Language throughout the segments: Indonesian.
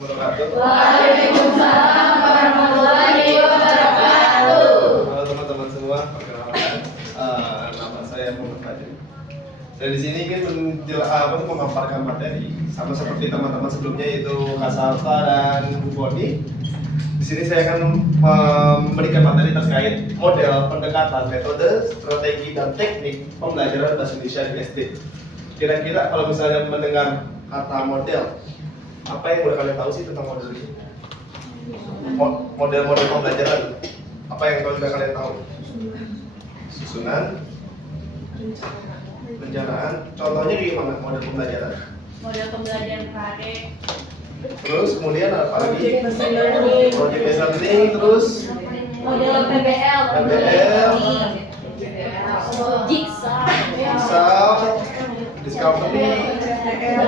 Waalaikumsalam warahmatullahi wabarakatuh. Halo teman-teman semua, perkenalkan nama saya Muhammad Fadil. Saya di sini ingin memaparkan materi sama seperti teman-teman sebelumnya yaitu Kak Salva dan Bu Boni. Di sini saya akan memberikan materi terkait model pendekatan, metode, strategi dan teknik pembelajaran bahasa Indonesia di SD. Kira-kira kalau misalnya mendengar kata model, apa yang udah kalian tahu sih tentang model ini? Model-model pembelajaran, apa yang kalian tahu? Susunan, perencanaan. Contohnya gimana model pembelajaran? Model pembelajaran PAD, Terus kemudian apa lagi? Project based learning, terus model PBL, Jigsaw, Discovery,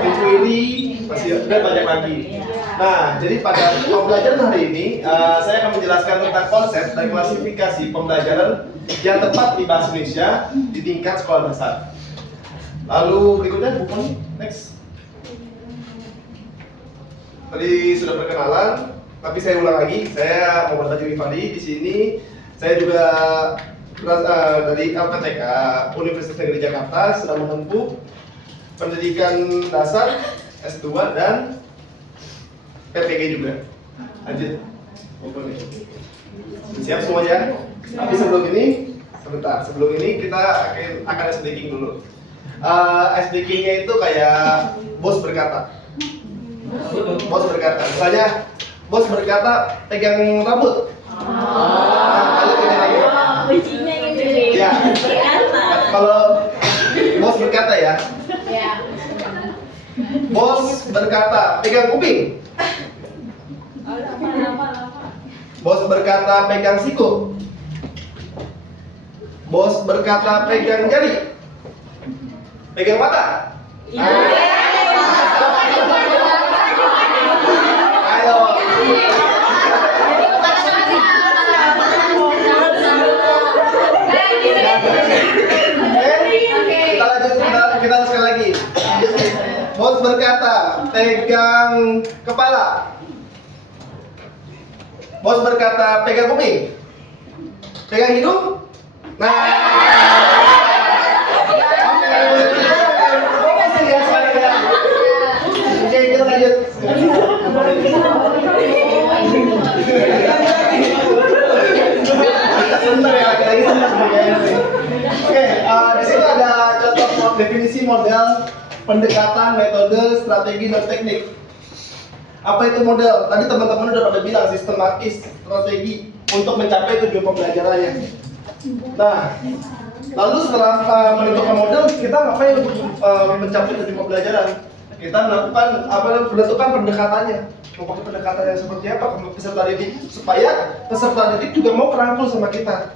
Inquiry, masih ada banyak lagi. Nah, jadi pada pembelajaran hari ini saya akan menjelaskan tentang konsep dan klasifikasi pembelajaran yang tepat di bahasa Indonesia di tingkat sekolah dasar. Lalu berikutnya Bu Poni, next. Tadi sudah perkenalan, tapi saya ulang lagi. Saya Muhammad Fadil Rifadi. Di sini saya juga dari LPTK Universitas Negeri Jakarta sedang menempuh pendidikan dasar S2 dan PPG juga. Lanjut. Siap semuanya? Tapi sebelum ini, sebelum ini kita akan ice breaking dulu. Ice breaking-nya itu kayak bos berkata. Bos berkata, misalnya bos berkata pegang rambut. Kalian pegang rambut. kuncinya ini. Ya. Kalau bos berkata ya. Ya. Bos berkata pegang kuping. Bos berkata pegang siku. Bos berkata pegang jari. Pegang mata. Ayo. Kita sekali lagi. Bos berkata pegang kepala. Bos berkata pegang kuping. Pegang hidung. Oke, kita lanjut. Sebentar ya, lagi Oke, di sini ada contoh definisi model pendekatan, metode, strategi, dan teknik. Apa itu model? Tadi teman-teman udah pada bilang sistematis, strategi untuk mencapai tujuan pembelajarannya. Nah, lalu setelah menentukan model, kita ngapain untuk mencapai tujuan pembelajaran? Kita melakukan menentukan pendekatannya. Mau pakai pendekatan yang seperti apa ke peserta didik supaya peserta didik juga mau kerangkul sama kita.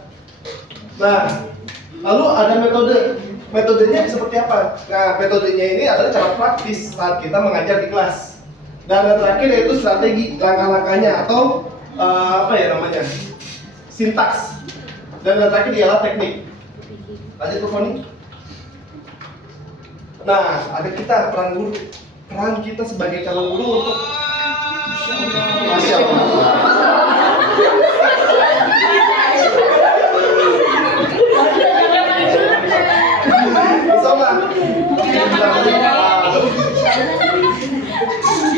Nah, lalu ada metode. Metodenya seperti apa? Nah, metodenya ini adalah cara praktis saat kita mengajar di kelas. Dan yang terakhir yaitu strategi, langkah-langkahnya atau sintaks. Dan yang terakhir ialah teknik. Lanjut ke Foni. Nah, ada kita peran guru. Peran kita sebagai calon guru untuk Masya Allah.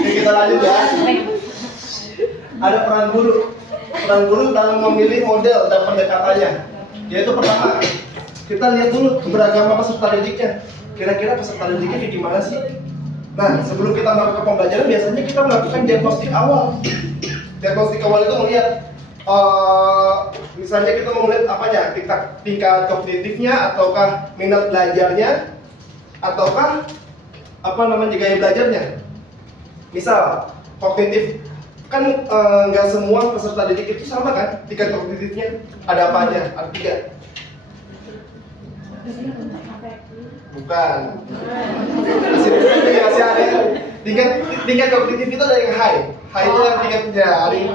Kita lanjut ya. Ada peran guru. Peran guru dalam memilih model dan pendekatannya. Yaitu pertama, kita lihat dulu keberagaman peserta didiknya. Kira-kira peserta didiknya kayak gimana sih? Nah, sebelum kita melakukan pembelajaran, biasanya kita melakukan diagnostik awal. Diagnostik awal itu melihat, misalnya kita mau melihat apanya, tingkat kognitifnya, ataukah minat belajarnya, ataukah gaya belajarnya. Misal, kognitif kan nggak semua peserta didik itu sama kan, tingkat kognitifnya. Ada apa aja? Ada 3. Bukan. Masih ada. Tingkat kognitif itu ada yang high. High itu yang tingkatnya ada yang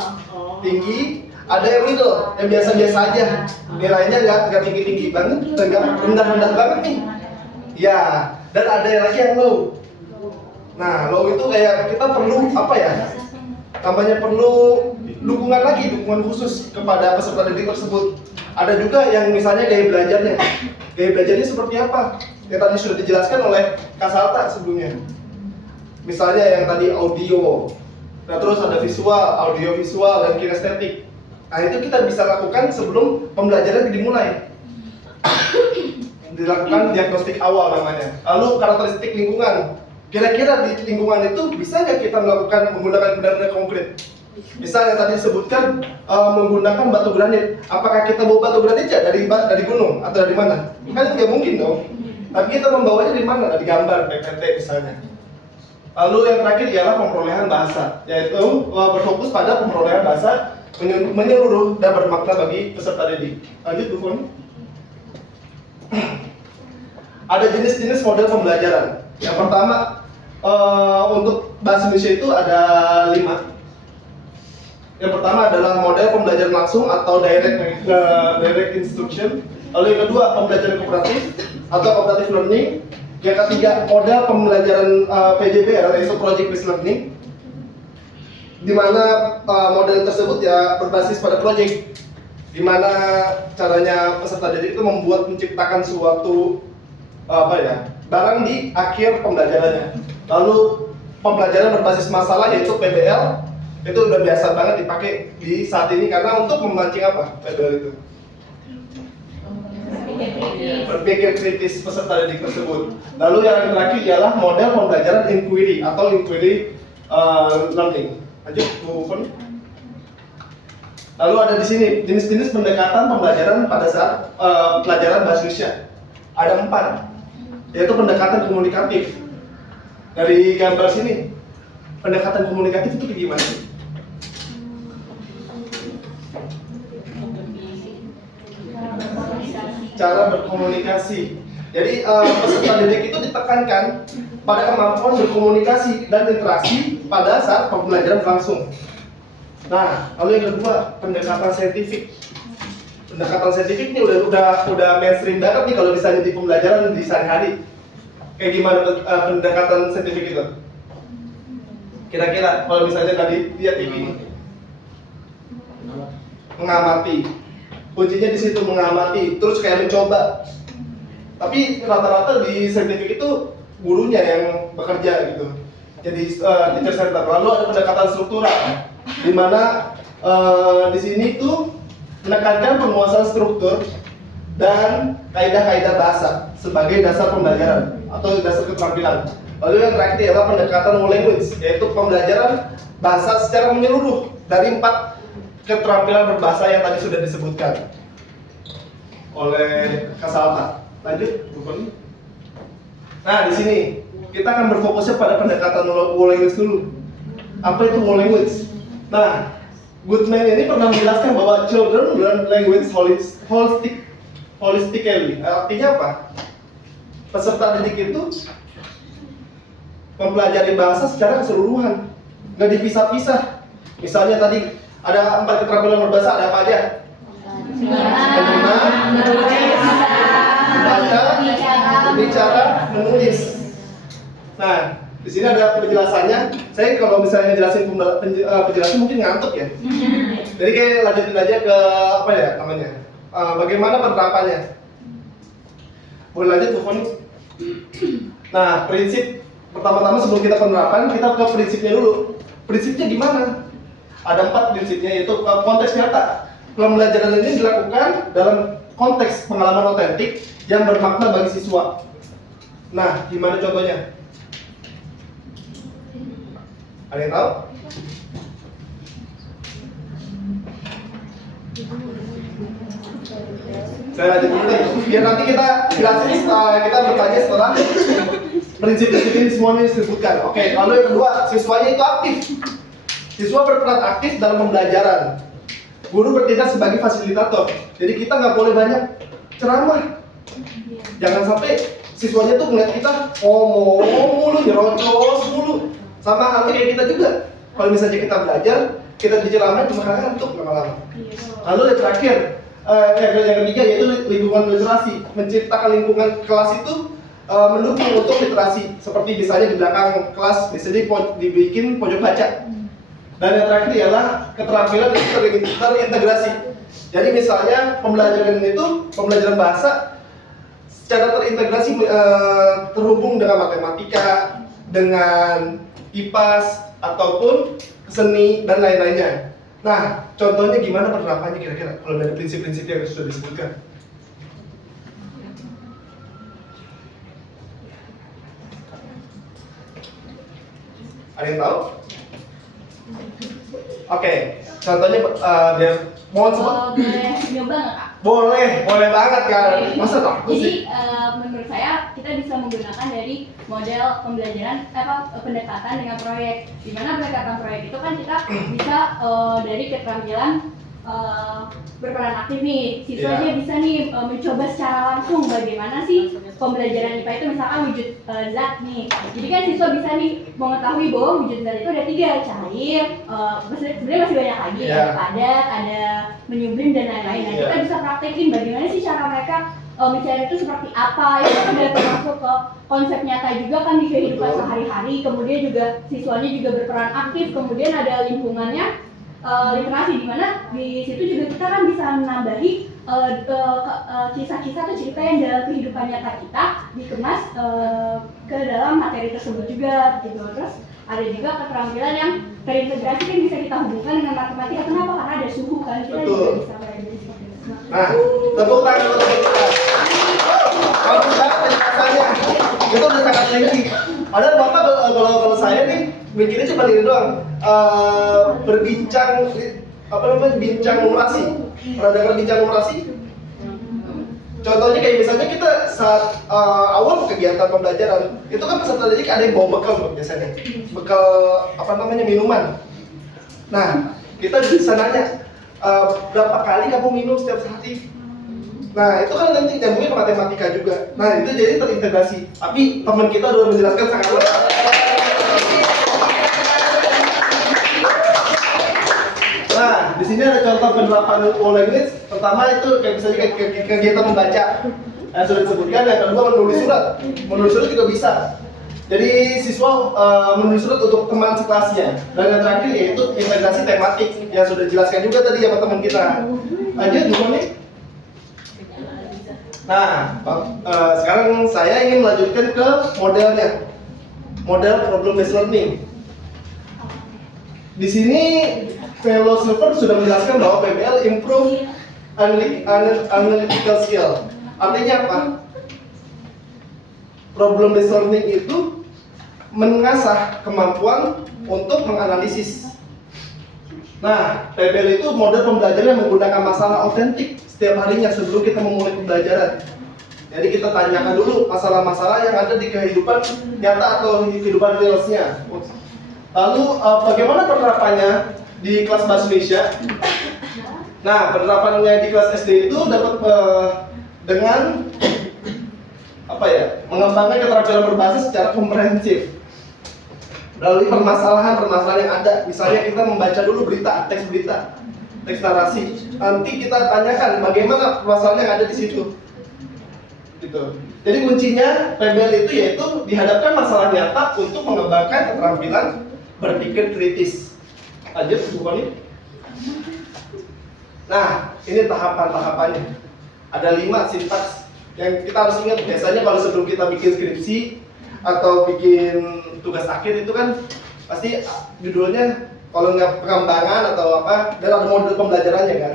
tinggi, ada yang middle, yang biasa-biasa aja. Nilainya nggak tinggi-tinggi banget, nggak rendah-rendah banget nih. Ya, dan ada yang lagi yang low. Nah, low itu kayak kita perlu Tambahnya perlu dukungan khusus kepada peserta didik tersebut. Ada juga yang misalnya gaya belajarnya. Gaya belajarnya seperti apa? Yang tadi sudah dijelaskan oleh Kak Salta sebelumnya. Misalnya yang tadi audio, nah terus ada visual, audio visual, dan kinestetik. Nah itu kita bisa lakukan sebelum pembelajaran dimulai. Dilakukan diagnostik awal namanya. Lalu karakteristik lingkungan. Kira-kira di lingkungan itu bisa nggak kita menggunakan benda-benda konkret? Misalnya tadi disebutkan menggunakan batu granit. Apakah kita bawa batu granit ya dari gunung atau dari mana? Kan nggak mungkin dong. Tapi kita membawanya dari mana? Dari gambar, PPT misalnya. Lalu yang terakhir ialah pemerolehan bahasa, yaitu berfokus pada pemerolehan bahasa menyeluruh dan bermakna bagi peserta didik. Lanjut, Bu Foni. Ada jenis-jenis model pembelajaran. Yang pertama, untuk bahasa Indonesia itu ada 5. Yang pertama adalah model pembelajaran langsung atau direct instruction. Lalu yang kedua, pembelajaran kooperatif atau cooperative learning. Yang ketiga, model pembelajaran PJBL yaitu project based learning, di mana model tersebut ya berbasis pada project, di mana caranya peserta didik itu menciptakan suatu barang di akhir pembelajarannya. Lalu pembelajaran berbasis masalah yaitu PBL, itu udah biasa banget dipakai di saat ini karena untuk memancing apa PBL itu? Berpikir kritis peserta didik tersebut. Lalu yang terakhir ialah model pembelajaran inquiry atau inquiry learning. Lanjut, Bu Fon. Lalu ada di sini jenis-jenis pendekatan pembelajaran pada saat pelajaran bahasa Indonesia. Ada 4, yaitu pendekatan komunikatif. Dari gambar sini, pendekatan komunikatif itu gimana sih? Cara berkomunikasi. Jadi peserta didik itu ditekankan pada kemampuan berkomunikasi dan interaksi pada saat pembelajaran langsung. Nah, lalu yang kedua, pendekatan saintifik. Pendekatan saintifik ini udah mainstream banget nih kalau misalnya di pembelajaran di sehari-hari. Kayak gimana pendekatan saintifik itu? Kira-kira kalau misalnya tadi lihat TV, mengamati. Kuncinya di situ, mengamati, terus kayak mencoba. Tapi rata-rata di saintifik itu gurunya yang bekerja gitu. Jadi teacher center. Lalu ada pendekatan struktural, di mana di sini tuh menekankan penguasaan struktur dan kaidah-kaidah bahasa sebagai dasar pembelajaran atau dasar keterampilan. Lalu yang terakhir adalah pendekatan whole language, yaitu pembelajaran bahasa secara menyeluruh dari 4 keterampilan berbahasa yang tadi sudah disebutkan oleh Kak Salma. Lanjut, Bu Foni. Nah, di sini kita akan berfokusnya pada pendekatan whole language dulu. Apa itu whole language? Nah, Goodman ini pernah menjelaskan bahwa children learn language holistically. Artinya apa? Peserta didik itu mempelajari bahasa secara keseluruhan, nggak dipisah-pisah. Misalnya tadi ada 4 keterampilan berbahasa, ada apa aja? Menerima, membaca, berbicara, menulis. Nah, di sini ada penjelasannya. Saya kalau misalnya jelasin penjelasan mungkin ngantuk ya. Jadi kayak lanjutin aja ke apa ya namanya? Bagaimana penerapannya? Boleh lanjut, Bu Foni? Nah, prinsip pertama-tama sebelum kita penerapan, kita ke prinsipnya dulu. Prinsipnya gimana? Ada 4 prinsipnya, yaitu konteks nyata. Pembelajaran ini dilakukan dalam konteks pengalaman otentik yang bermakna bagi siswa. Nah, gimana contohnya? Ada yang tahu? Saya lanjut dulu nih, biar nanti kita jelasin kita bertanya setelah prinsip-prinsip ini semuanya disebutkan. Oke, lalu yang kedua, siswanya itu aktif. Siswa berperan aktif dalam pembelajaran. Guru bertindak sebagai fasilitator. Jadi kita nggak boleh banyak ceramah. Jangan sampai siswanya tuh ngeliat kita ngomong mulu, nyerocos mulu. Sama halnya kayak kita juga. Kalau misalnya kita belajar, kita diceramain cuma ngantuk lama-lama. Lalu yang terakhir, yang ketiga yaitu lingkungan literasi. Menciptakan lingkungan kelas itu mendukung untuk literasi. Seperti misalnya di belakang kelas biasanya dibikin pojok baca. Dan yang terakhir ialah keterampilan terintegrasi. Jadi misalnya pembelajaran bahasa secara terintegrasi terhubung dengan matematika, dengan IPAS ataupun seni dan lain-lainnya. Nah, contohnya gimana penerapannya kira-kira kalau dari prinsip-prinsip yang sudah disebutkan? Ada yang tahu? Oke, contohnya biar mohon sebut. Boleh nyoba nggak Kak? Boleh banget kan? Masa takut Jadi sih? menurut saya kita bisa menggunakan dari model pembelajaran pendekatan dengan proyek. Di mana pendekatan proyek itu kan kita bisa dari keterampilan berperan aktif nih, siswanya bisa nih mencoba secara langsung bagaimana sih pembelajaran IPA itu misalkan wujud zat nih. Jadi kan siswa bisa nih mengetahui bahwa wujud zat itu ada 3, cair, sebenarnya masih banyak lagi, ada padat, ada menyublim dan lain-lain. Nah kita bisa praktekin bagaimana sih cara mereka mencari itu seperti apa. Itu kan udah termasuk ke konsep nyata juga kan di kehidupan sehari-hari. Kemudian juga siswanya juga berperan aktif, kemudian ada lingkungannya. Literasi di mana di situ juga kita kan bisa menambahi kisah-kisah atau cerita yang dalam kehidupan nyata kita dikemas ke dalam materi tersebut juga gitu. Terus ada juga keterampilan yang terintegrasi kan bisa kita hubungkan dengan matematika. Kenapa? Karena ada suhu kan kita juga bisa pelajari seperti itu. Nah, tepuk tangan. Kalau kita penjelasannya itu udah sangat tinggi. Padahal Bapak kalau saya nih mikirnya cuma ini doang. Berbincang bincang numerasi. Pernah dengar bincang numerasi? Contohnya kayak misalnya kita saat awal kegiatan pembelajaran itu kan peserta didik ada yang bawa bekal biasanya, bekal minuman. Nah kita bisa nanya berapa kali kamu minum setiap hari. Nah itu kan nanti nyambungin ke matematika juga. Nah itu jadi terintegrasi. Tapi teman kita udah menjelaskan sangat lengkap. Nah, di sini ada contoh penerapan pola English. Pertama itu kayak misalnya kegiatan membaca yang sudah disebutkan. Yang kedua menulis surat. Menulis surat juga bisa. Jadi siswa menulis surat untuk teman sekelasnya. Dan yang terakhir yaitu integrasi tematik yang sudah dijelaskan juga tadi sama teman kita. Lanjut dulu nih. Nah, sekarang saya ingin melanjutkan ke modelnya. Model problem based learning. Di sini Velo Silver sudah menjelaskan bahwa PBL improve analytical skill. Artinya apa? Problem based learning itu mengasah kemampuan untuk menganalisis. Nah, PBL itu model pembelajaran yang menggunakan masalah otentik setiap harinya sebelum kita memulai pembelajaran. Jadi kita tanyakan dulu masalah-masalah yang ada di kehidupan nyata atau di kehidupan realsnya. Lalu bagaimana penerapannya di kelas bahasa Indonesia? Nah, penerapannya di kelas SD itu dapat dengan mengembangkan keterampilan berbahasa secara komprehensif melalui permasalahan-permasalahan yang ada. Misalnya kita membaca dulu teks berita, teks narasi. Nanti kita tanyakan bagaimana permasalahan yang ada di situ. Gitu. Jadi kuncinya PBL itu yaitu dihadapkan masalah nyata untuk mengembangkan keterampilan berpikir kritis. Lanjut, Bu Koni. Nah, ini tahapan-tahapannya. Ada 5 sintaks yang kita harus ingat. Biasanya kalau sebelum kita bikin skripsi atau bikin tugas akhir itu kan pasti judulnya kalau nggak pengembangan atau apa, dan ada model pembelajarannya kan.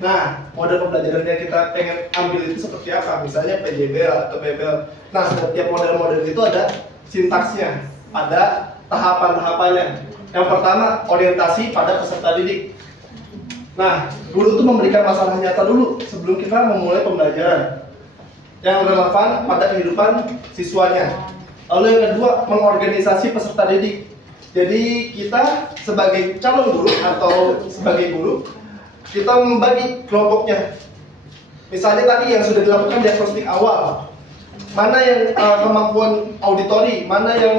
Nah, model pembelajaran yang kita pengen ambil itu seperti apa? Misalnya PJBL atau PBL. Nah, setiap model-model itu ada sintaksnya, ada tahapan-tahapannya. Yang pertama, orientasi pada peserta didik. Nah, guru itu memberikan masalah nyata dulu sebelum kita memulai pembelajaran yang relevan pada kehidupan siswanya. Lalu yang kedua, mengorganisasi peserta didik. Jadi kita sebagai calon guru atau sebagai guru, kita membagi kelompoknya. Misalnya tadi yang sudah dilakukan diagnostik awal, mana yang kemampuan auditori, mana yang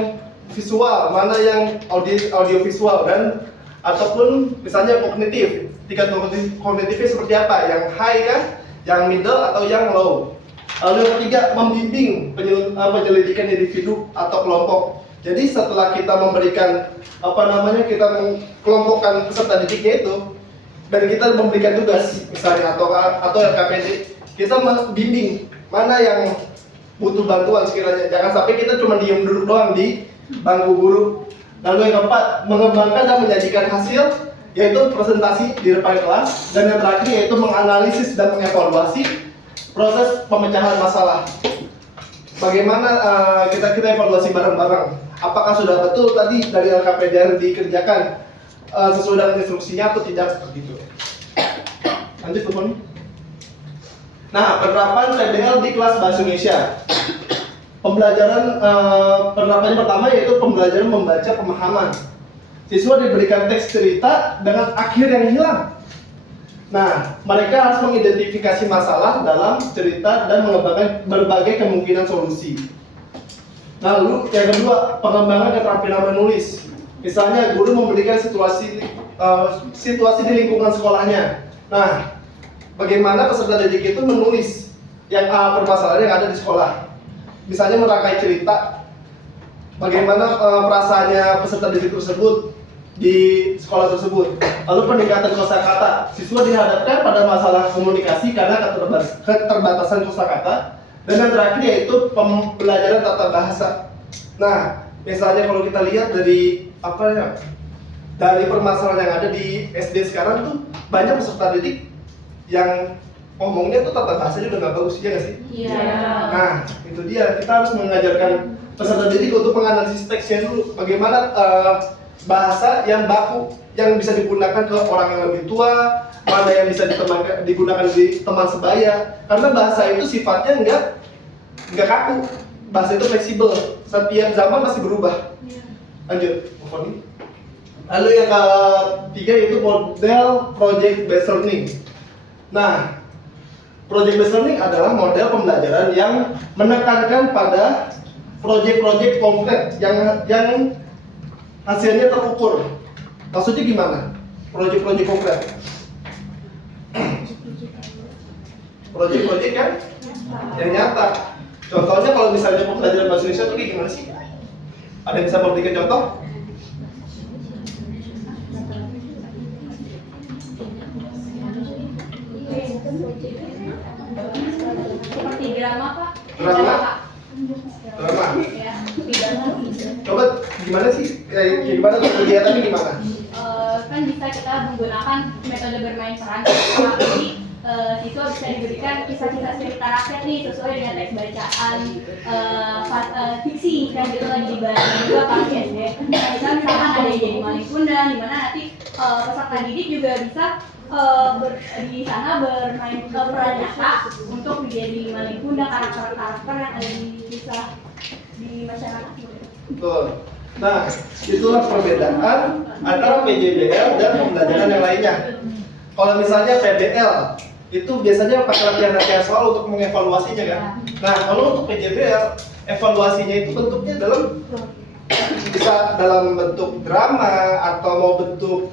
visual, mana yang audio visual, dan ataupun misalnya kognitif. Tingkat kognitifnya seperti apa? Yang high kan, yang middle atau yang low. Lalu yang ketiga, membimbing penyelidikan individu atau kelompok. Jadi setelah kita memberikan kita mengkelompokkan peserta didiknya itu, dan kita memberikan tugas misalnya atau LKPD, kita membimbing mana yang butuh bantuan sekiranya. Jangan sampai kita cuma diem duduk doang di bangku guru. Lalu yang keempat, mengembangkan dan menyajikan hasil, yaitu presentasi di depan kelas. Dan yang terakhir yaitu menganalisis dan mengevaluasi proses pemecahan masalah. Bagaimana kita evaluasi bareng-bareng. Apakah sudah betul tadi dari LKPD yang dikerjakan sesuai dengan instruksinya atau tidak, seperti itu. Lanjut, Bu Foni. Nah, penerapan PBL di kelas Bahasa Indonesia. Pembelajaran penerapannya pertama yaitu pembelajaran membaca pemahaman. Siswa diberikan teks cerita dengan akhir yang hilang. Nah, mereka harus mengidentifikasi masalah dalam cerita dan mengembangkan berbagai kemungkinan solusi. Lalu yang kedua, pengembangan keterampilan menulis. Misalnya guru memberikan situasi di lingkungan sekolahnya. Nah, bagaimana peserta didik itu menulis yang permasalahan yang ada di sekolah. Misalnya merangkai cerita bagaimana perasaannya peserta didik tersebut di sekolah tersebut. Lalu peningkatan kosakata. Siswa dihadapkan pada masalah komunikasi karena keterbatasan kosakata. Dan yang terakhir yaitu pembelajaran tata bahasa. Nah, misalnya kalau kita lihat dari dari permasalahan yang ada di SD sekarang tuh banyak peserta didik yang ngomongnya tuh tata bahasanya udah nggak bagus, ya nggak sih? Iya. Nah, itu dia. Kita harus mengajarkan peserta didik untuk menganalisis teksnya dulu. Bagaimana bahasa yang baku, yang bisa digunakan ke orang yang lebih tua, mana yang bisa digunakan di teman sebaya. Karena bahasa itu sifatnya nggak kaku. Bahasa itu fleksibel. Setiap zaman masih berubah. Lanjut, Foni. Lalu yang ketiga yaitu model project based learning. Nah, project based learning adalah model pembelajaran yang menekankan pada proyek-proyek konkret yang hasilnya terukur. Maksudnya gimana? Proyek-proyek konkret. Proyek-proyek kan yang nyata. Contohnya kalau misalnya pembelajaran bahasa Indonesia itu kayak gimana sih? Ada yang bisa memberikan contoh? Seperti drama, Pak. Drama? Ya, pidana. Coba gimana sih? Gimana kegiatannya gimana? Kan bisa kita menggunakan metode bermain peran. Jadi siswa bisa diberikan kisah-kisah cerita rakyat nih sesuai dengan teks bacaan fiksi yang gitu lagi dibahas juga pas SD. Misalkan ada yang jadi maling kundang, di mana nanti peserta didik juga bisa di sana bermain peran nyata untuk menjadi maling kundang, karakter-karakter yang ada di kisah di masyarakat. Betul. Nah, itulah perbedaan antara PJBL dan pembelajaran yang lainnya. Kalau misalnya PBL itu biasanya pakai latihan-latihan soal untuk mengevaluasinya kan. Nah, kalau untuk PJBL evaluasinya itu bentuknya bisa dalam bentuk drama atau mau bentuk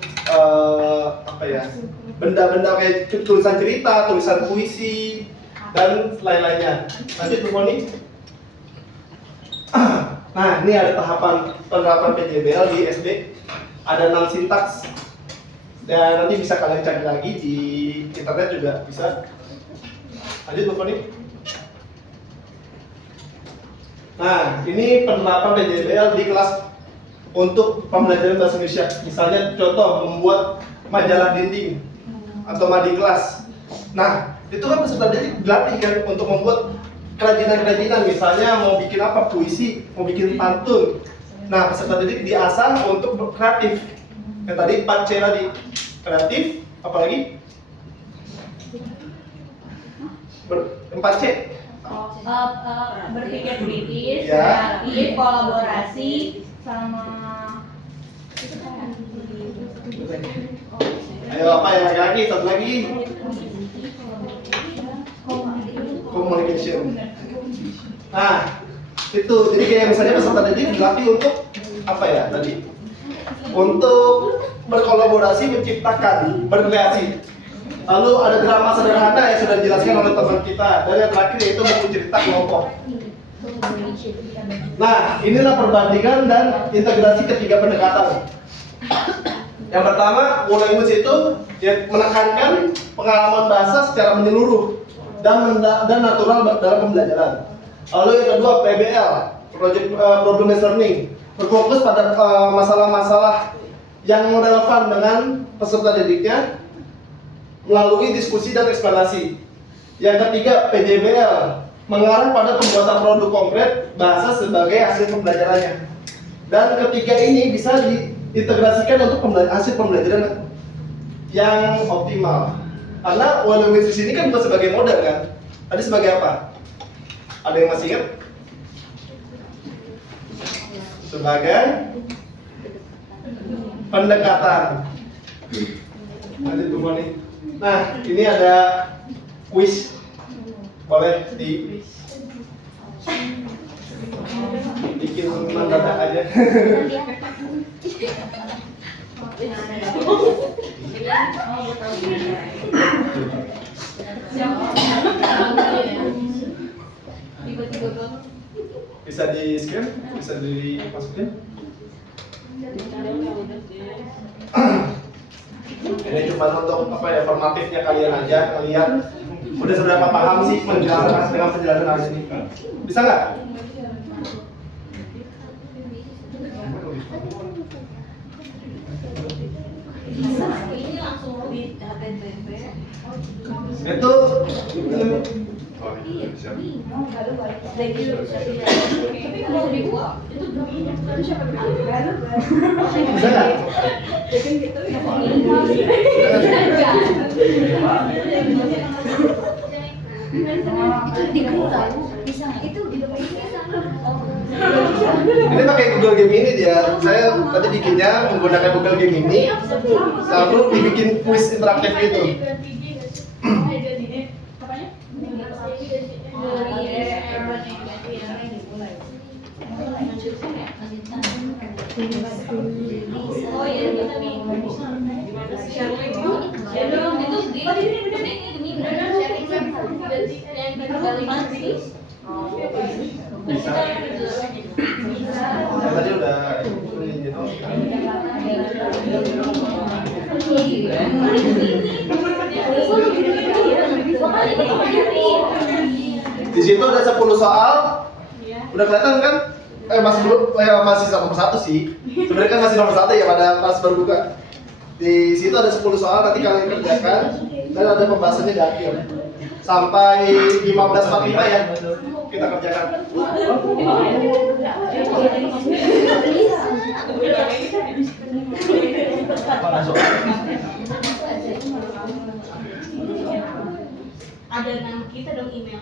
benda-benda kayak tulisan cerita, tulisan puisi dan lain-lainnya. Lanjut, Bu Foni. Nah, ini ada tahapan penerapan PJBL di SD. Ada 6 sintaks. Dan nanti bisa kalian cari lagi di internet juga bisa. Lanjut, Bu Foni. Nah, ini penerapan PJBL di kelas untuk pembelajaran bahasa Indonesia. Misalnya contoh membuat majalah dinding atau madi kelas. Nah, itu kan peserta didik dilatih kan untuk membuat kerajinan-kerajinan, misalnya mau bikin apa, puisi, mau bikin pantun. Nah, peserta didik diasah untuk kreatif. Yang tadi 4C tadi, kreatif, apalagi? 4C. Berpikir kritis, Ya. kreatif, kolaborasi, sama Ayo apa ya lagi? Satu lagi. Communication. Nah, itu jadi kayak misalnya peserta didik dilatih untuk apa ya tadi? Untuk berkolaborasi, menciptakan, berkreasi. Lalu ada drama sederhana yang sudah dijelaskan oleh teman kita. Dan yang terakhir yaitu buku cerita kelompok. Nah, inilah perbandingan dan integrasi ketiga pendekatan. Yang pertama, world language itu menekankan pengalaman bahasa secara menyeluruh dan natural dalam pembelajaran. Lalu yang kedua, PBL, Problem Based Learning, berfokus pada masalah-masalah yang relevan dengan peserta didiknya melalui diskusi dan eksplanasi. Yang ketiga, PJBL, mengarah pada pembuatan produk konkret bahasa sebagai hasil pembelajarannya. Dan ketiga ini bisa diintegrasikan untuk hasil pembelajaran yang optimal. Karena world language di sini kan bukan sebagai modal kan? Tadi sebagai apa? Ada yang masih ingat? Sebagai pendekatan. Nanti tunggu nih. Nah, ini ada quiz. Boleh bikin mendadak aja. Bisa di scan, bisa dimasukin. Ini cuma untuk apa ya, formatifnya kalian aja, ngeliat udah seberapa paham sih penjelasan dengan penjelasan hari ini. Bisa nggak? Ini langsung di HTTP. Itu Tapi kalau dibuat itu siapa yang bisa nggak? Ini pakai Google Game ini dia. Saya tadi bikinnya menggunakan Google Game ini, lalu dibikin quiz interaktif itu. Oh iya, kita nih. Tadi udah ini Di situ ada 10 soal. Udah kelihatan kan? Masih belum, masih satu persatu sih. Sebenarnya kan masih nomor 1 ya pada pas berbuka. Di situ ada 10 soal, nanti kalian kerjakan dan ada pembahasannya di akhir. Sampai 15.45 ya. Kita kerjakan. Ada nama kita dong, emailnya.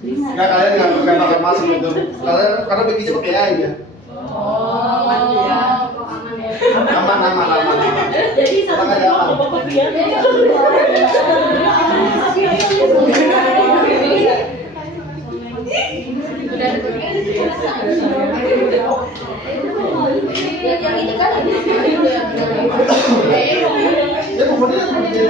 Enggak, kalian nggak bakal masuk itu. Kalian karena bikinnya pakai AI ya. Oh, iya. Aman. Jadi Tenang aja, aman. Yang ini kan Ya kemudian itu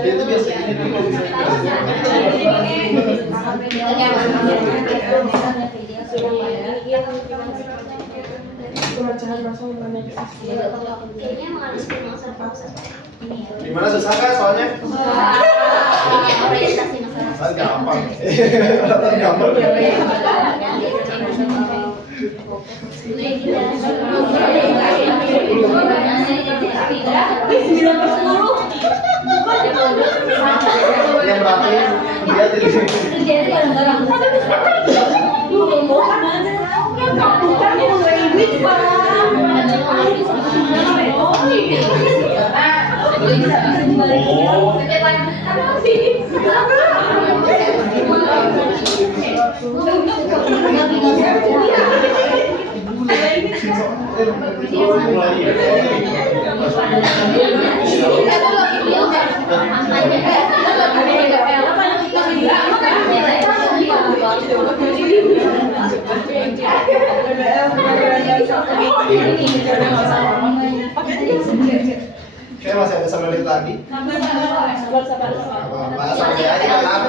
Dia itu biasa gini dulu kalau Kayaknya emang harus pausa. Gimana susah kan soalnya? Ini orientasi masalah. Kan gampang. Kan gampang. Yang berarti dia tidak Kayaknya masih ada 1 menit lagi. Bahas sampai aja kan.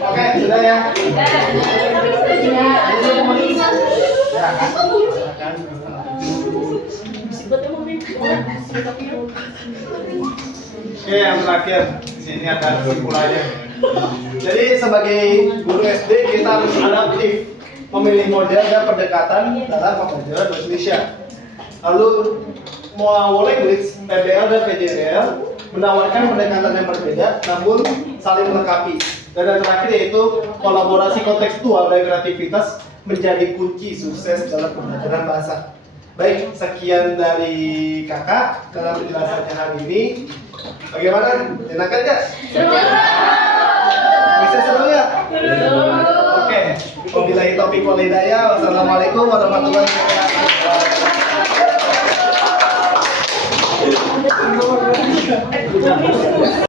Oke, sudah ya. Oke, yang terakhir di sini ada kesimpulannya. Jadi sebagai guru SD kita harus adaptif, memilih model dan pendekatan dalam pembelajaran bahasa Indonesia. Lalu mau language, PBL dan PJBL menawarkan pendekatan yang berbeda namun saling melengkapi. Dan yang terakhir yaitu kolaborasi kontekstual dan kreativitas menjadi kunci sukses dalam pembelajaran bahasa. Baik, sekian dari kakak dalam penjelasannya hari ini. Bagaimana? Enakan nggak? Bisa seru ya? Oke. Wabillahi taufiq wal hidayah. Wassalamualaikum warahmatullahi wabarakatuh.